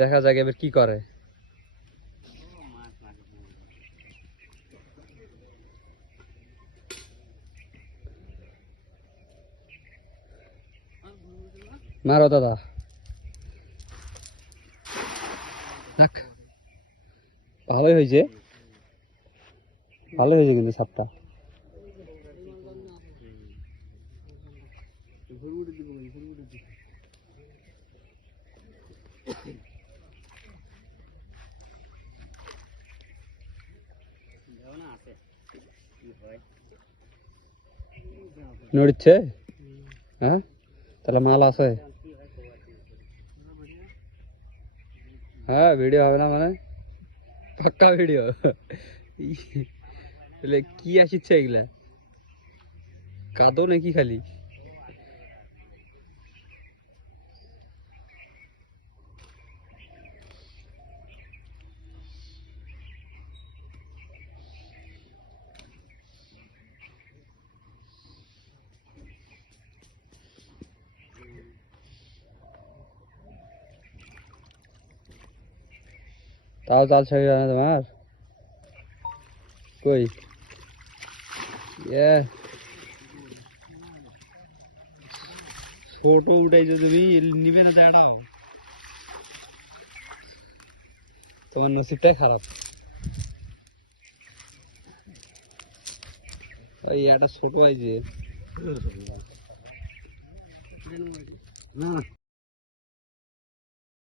দেখা যাক এবার কি করে। মারো দাদা। ভালোই হয়েছে, ভালোই হয়েছে কিন্তু সাপটা। নড়ছে? হ্যাঁ, তাহলে মাল আছে। হ্যাঁ, ভিডিও হবে না মানে পাক্কা ভিডিও। কি আসিচ্ছে এগুলা, কাঁদো নাকি খালি? তাও জাল ছেড়ে না তোমার? কই ছোট উঠাইছো তুমি, নিবে না দাঁড়া। তোমার নসিবটাই খারাপ। ওই একটা ছোট হয়েছে।